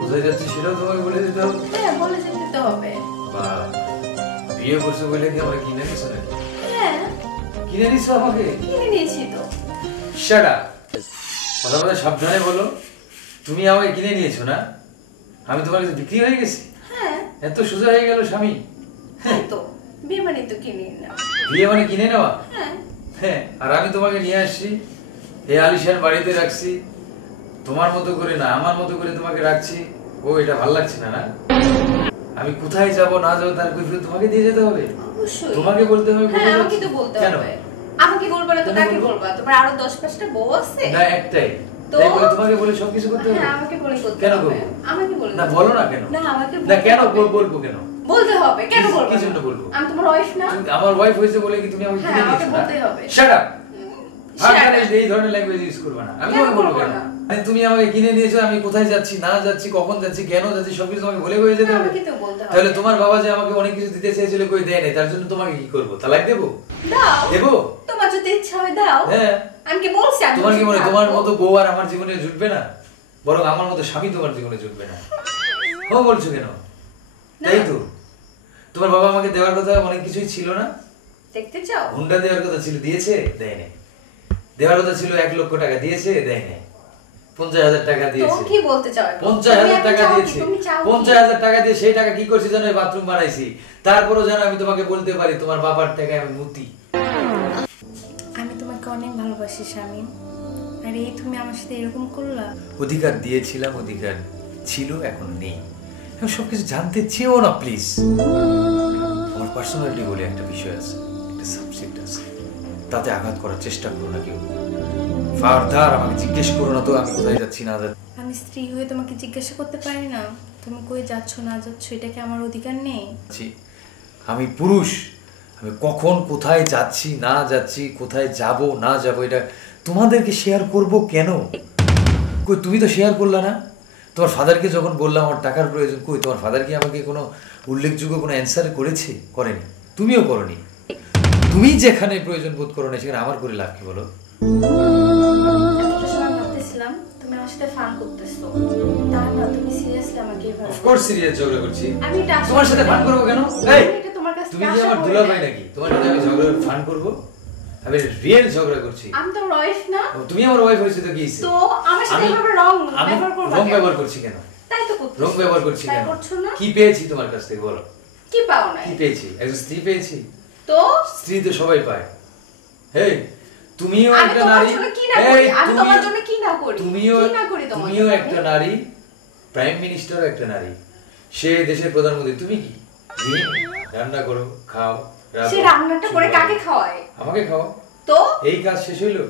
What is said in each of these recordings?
কোথায় যাচ্ছি সেটাও তোমাকে বলে দিতে হবে? হ্যাঁ, বলে দিতে হবে। বাহ, বিয়ে করছো বলে কি আমরা কিনে নিছো নাকি? হ্যাঁ, কিনে নিছো আমাকে? কিনে নিয়েছি তো। শাট আপ, কথা বলে সাবধানে বলো। তুমি আমাকে কিনে নিয়েছো না? আমি তোমার কাছে বিক্রি হয়ে গেছি? হ্যাঁ। এত সোজা হয়ে গেল স্বামী? হ্যাঁ তো, বিয়ে মানে তো কিনে নেওয়া। বিয়ে মানে কিনে নেওয়া? হ্যাঁ। হ্যাঁ, আর আমি তোমাকে নিয়ে আসছি এই আলিশান বাড়িতে রাখছি, তোমার মতো করে না আমার মতো করে তোমাকে রাখছি। ও, এটা ভালো লাগছে না? না, আমি কোথায় যাব না যাব তার কৈফিয়ত তোমাকে দিয়ে যেতে হবে? অবশ্যই তোমাকে বলতে হবে। হ্যাঁ, আমাকে তো বলতে হবে। আমাকে বলবা না তো কাকে বলবা? তোমার আরো 10-5টা বউ আছে? না, একটাই। তাই বলে তোমাকে বলে সবকিছু করতে হবে? হ্যাঁ, আমাকে বলে করতে হবে। কেন বলবো? আমাকে বলে না, বলো না কেন? না, আমাকে না, কেন বলবো? কেন বলতে হবে? কেন বলবো? কি জন্য বলবো? আমি তোমার ওয়াইফ না? আমার ওয়াইফ হইছে বলে কি তুমি আমাকে কিনে দিয়েছো? আমাকে বলতেই হবে। শাট আপ, আপনারা এই ধরনের ল্যাঙ্গুয়েজ ইউজ করবে না। আমি তোমাকে বলবো কেন? তুমি আমাকে কিনে নিয়েছো, আমি কোথায় যাচ্ছি না যাচ্ছি, কখন যাচ্ছি, কেন যাচ্ছি, সবকিছু তোমাকে বলে বলে যেতে হবে। তাহলে তোমার বাবা যে আমাকে অনেক কিছু দিতে চেয়েছিল কই দেয় নাই, তার জন্য তোমাকে কি করবো? তালাক দেবো? দাও। দেবো? তোমার যদি ইচ্ছা হয় দাও। হ্যাঁ। আমি কি বলছি? তোমার কি মনে হয় তোমার মতো বউ আর আমার জীবনে জুটবে না? বরং আমার মতো স্বামী তোমার জীবনে জুটবে না। ও, বলছো কেন? তাই তো, তোমার বাবা আমাকে দেওয়ার কথা অনেক কিছুই ছিল না? দেখতে চাও? হুন্ডা দেওয়ার কথা ছিল, দিয়েছে? দেয় নাই। দেওয়ার কথা ছিল 1 লক্ষ টাকা, দিয়েছে? দেয় নাই। 50,000 টাকা দিয়েছে। তুমি কি বলতে চাও? 50,000 টাকা দিয়েছে। 50,000 টাকা দিয়ে সেই টাকা কি করছি জানো? বাথরুম বানাইছি। তারপরও জানো আমি তোমাকে বলতে পারি তোমার বাবার টাকায় আমি মুতি। আমি তোমাকে অনেক ভালোবাসি স্বামী, আর এই তুমি আমার সাথে এরকম করলা। অধিকার দিয়েছিলাম, অধিকার ছিল, এখন নেই। আমি সবকিছু জানতে চেয়েও না প্লিজ। আমার পার্সোনালিটি বলে একটা বিষয় আছে, একটা সাবজেক্ট আছে, তাতে আঘাত করার চেষ্টা করো না কেউ। ফার্দার আমাকে জিজ্ঞেস করো না তো আমি কোথায় যাচ্ছি না যাচ্ছি। আমি স্ত্রী হয়ে তোমাকে জিজ্ঞাসা করতে পারি না তুমি কই যাচ্ছ না যাচ্ছ? এটা কি আমার অধিকার নেই? আমি পুরুষ, আমি কখন কোথায় যাচ্ছি না যাচ্ছি, কোথায় যাব না যাব, এটা তোমাদেরকে শেয়ার করব কেন? কই তুমি তো শেয়ার করলা না? তোমার ফাদারকে যখন বললাম আমার টাকার প্রয়োজন, কই তোমার ফাদার কি আমাকে কোনো উল্লেখযোগ্য কোনো অ্যান্সার করেছে? করেনি। তুমিও করনি। তুমি যেখানে প্রয়োজন বোধ করো না সেখানে আমার করে লাভ কি বলো? এতটা সময় ভাবতেছিলাম তুমি আমার সাথে ফান করতেছো, তা না তুমি সিরিয়াসলি আমাকে এভাবে। অফ কোর্স সিরিয়াস ঝগড়া করছি। আমি তোমার সাথে ফান করব কেন? এই, এটা তোমার কাছে তুমি কি আমার দুলাভাই নাকি? তোমার সাথে আমি ঝগড়া ফান করব? আমি রিয়েল ঝগড়া করছি। আমি তো ওয়াইফ না। তুমি আমার ওয়াইফ হইছো তো কি হইছে? তো আমার সাথে এভাবে রং ব্যবহার করবা? রং ব্যবহার করছি কেন? তাই তো করতেছো। রং ব্যবহার করছি কেন? করছো না? কি পেয়েছি তোমার কাছ থেকে বলো? কি পাও না? কি পেয়েছি? একজন স্ত্রী পেয়েছি। তো স্ত্রী তো সবাই পায়। হেই, তুমিও একটা নারী। আমি তোমার জন্য কি না করি? তুমিও একটা নারী, প্রাইম মিনিস্টারও একটা নারী, সে দেশের প্রধানমন্ত্রী। তুমি কি রান্না করো, খাও? সে রান্নাটা করে কাকে খাওয়ায়? আমাকে খাও। তো এই কাজ শেষ হইলো?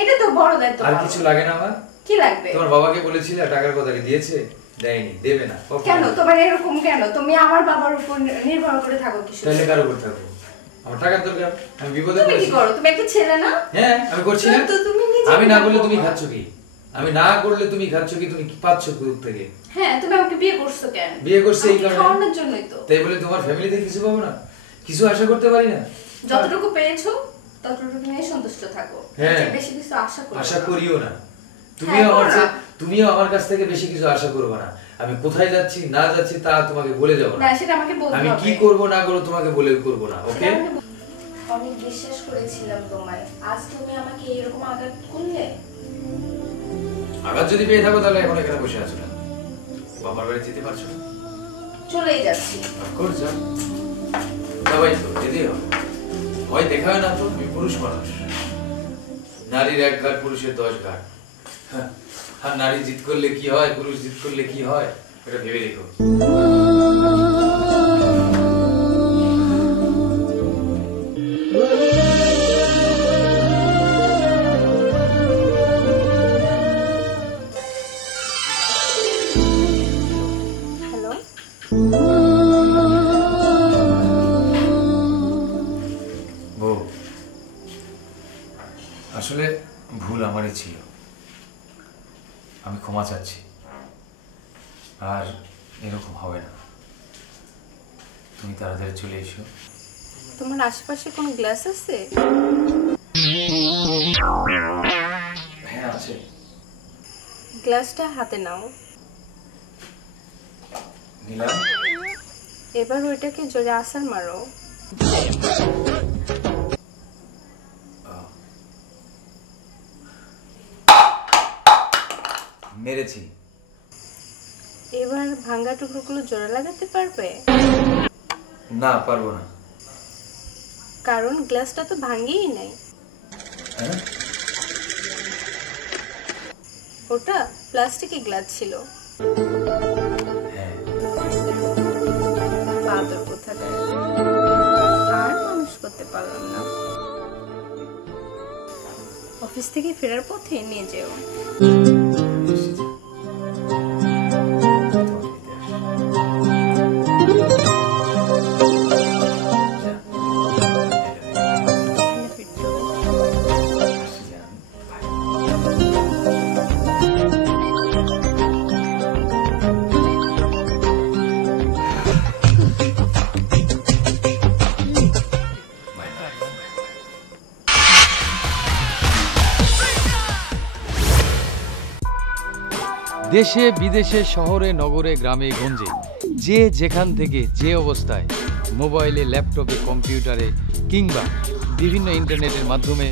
এটা তো বড় দায়িত্ব। আর কিছু লাগে না আমার? কি লাগবে? তোমার বাবাকে বলেছিলে টাকার কথা, কি দিয়েছে? দেয়নি, দেবে না। কেন তোমার এরকম কেন? তুমি আমার বাবার উপর নির্ভর করে থাকো কিছু? তাহলে কার উপর থাকো? আমার টাকার দরকার, আমি বিপদে পড়েছি। তুমি কি করো? তুমি একটা ছেলে না? হ্যাঁ, আমি করছি না। তো তুমি নিজে আমি না করলে তুমি খাচ্ছ কি? আমি না করলে তুমি খাচ্ছ কি? তুমি কি পাচ্ছ কোথা থেকে? হ্যাঁ, তুমি আমাকে বিয়ে করছো কেন? বিয়ে করছি এই কারণে, খাওয়ানোর জন্যই তো। তাই বলে তোমার ফ্যামিলিতে কিছু পাবো না? কিছু আশা করতে পারি না? যতটুকু পেয়েছো ততটুকু নিয়ে সন্তুষ্ট থাকো। হ্যাঁ, বেশি কিছু আশা করিও না। তুমিও আমার কাছ থেকে বেশি কিছু আশা করবে না। আমি কোথায় যাচ্ছি না যাচ্ছি তা তোমাকে বলে যাব না। সেটা আমাকে বলতে হবে। আমি কি করব না করব তোমাকে বলে করব না। ওকে? অনেক বিশ্বাস করেছিলাম তোমায়, আজ তুমি আমাকে এরকম আঘাত করলে। আঘাত যদি পেয়ে থাকো তাহলে এখন এখানে বসে আছো না, বাবার বাড়ি যেতে পারছো না? চলেই যাচ্ছি। অফকোর্স যাও, সবাই তো যেতেই হবে। ভয় দেখায় না তো, তুমি পুরুষ মানুষ। নারীর এক ঘাট, পুরুষের 10 ঘাট। আর নারী জিত করলে কি হয়, পুরুষ জিত করলে কি হয়, এটা ভেবে রেখো। হ্যালো, বউ, আসলে ভুল আমারই ছিল, আমি ক্ষমা চাচ্ছি। আর এরকম হবে না, তুমি তাড়াতাড়ি চলে এসো। তোমার আশেপাশে কোনো গ্লাস আছে? হ্যাঁ আছে। গ্লাসটা হাতে নাও। নিলাম। এবার ওইটাকে জোরে আছাড় মারো। মেরেছি। এবার ভাঙা টুকরোগুলো জোরে লাগাতে পারবে? না, পারবো না। কারণ গ্লাসটা তো ভাঙেই নাই। হ্যাঁ? ওটা প্লাস্টিকের গ্লাস ছিল। হ্যাঁ। বাদর কোথাকার। আর মানুষ করতে পারলাম না। অফিস থেকে ফেরার পথে নিয়ে যেও। এসেছি। এখানে ফিরতে হবে। দেশে বিদেশে, শহরে নগরে, গ্রামে গঞ্জে, যে যেখান থেকে যে অবস্থায় মোবাইলে, ল্যাপটপে, কম্পিউটারে কিংবা বিভিন্ন ইন্টারনেটের মাধ্যমে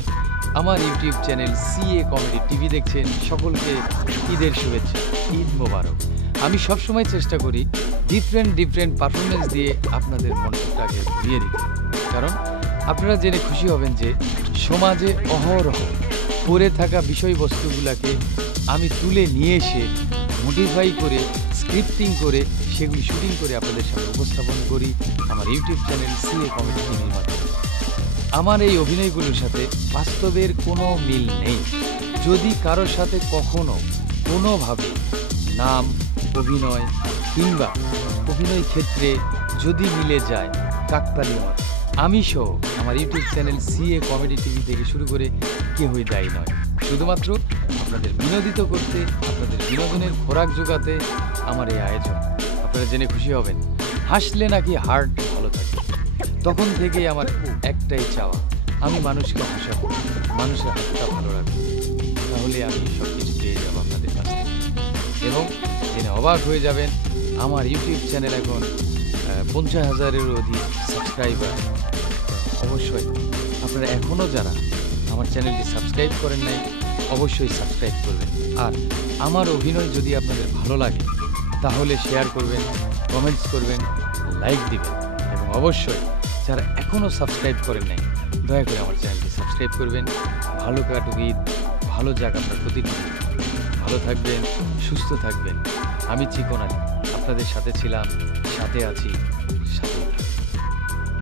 আমার YouTube channel CA comedy TV দেখছেন, সকলকে ঈদের শুভেচ্ছা, ঈদ মোবারক। আমি সবসময় চেষ্টা করি ডিফারেন্ট পারফরমেন্স দিয়ে আপনাদের মনটাকে ঘুরিয়ে দিতে, কারণ আপনারা জেনে খুশি হবেন যে সমাজে অহরহ পড়ে থাকা বিষয়বস্তুগুলোকে আমি তুলে নিয়ে এসে মডিফাই করে, স্ক্রিপ্টিং করে, সেগুলি শুটিং করে আপনাদের সামনে উপস্থাপন করি আমার ইউটিউব চ্যানেল সিএ কমেডি টিভির মাধ্যমে। আমার এই অভিনয়গুলোর সাথে বাস্তবের কোনো মিল নেই। যদি কারোর সাথে কখনো কোনোভাবে নাম, অভিনয় কিংবা অভিনয় ক্ষেত্রে যদি মিলে যায়, কাকতালীয় মাত্র। আমি সহ আমার YouTube channel CA comedy TV থেকে শুরু করে কেউই দায়ী নয়। শুধুমাত্র আপনাদের বিনোদিত করতে, আপনাদের বিনোদনের খোরাক জোগাতে আমার এই আয়োজন। আপনারা জেনে খুশি হবেন, হাসলে নাকি হার্ট ভালো থাকে। তখন থেকেই আমার একটাই চাওয়া, আমি মানুষকে হাসাবো, মানুষের হাতটা ভালো রাখবো, তাহলে আমি সব কিছু পেয়ে যাবো আপনাদের কাছ থেকে। এবং জেনে অবাক হয়ে যাবেন, আমার ইউটিউব চ্যানেল এখন 50,000-এরও অধিক সাবস্ক্রাইবার। অবশ্যই আপনারা এখনও যারা আমার চ্যানেলটি সাবস্ক্রাইব করেন নাই, অবশ্যই সাবস্ক্রাইব করবেন। আর আমার অভিনয় যদি আপনাদের ভালো লাগে তাহলে শেয়ার করবেন, কমেন্টস করবেন, লাইক দিবেন। এবং অবশ্যই যারা এখনও সাবস্ক্রাইব করেন নাই, দয়া করে আমার চ্যানেলটি সাবস্ক্রাইব করবেন। ভালো কাটুক ঈদ, ভালো যাক আপনার প্রতিটি। ভালো থাকবেন, সুস্থ থাকবেন। আমি চিকন আলী আপনাদের সাথে ছিলাম, সাথে আছি, সাথে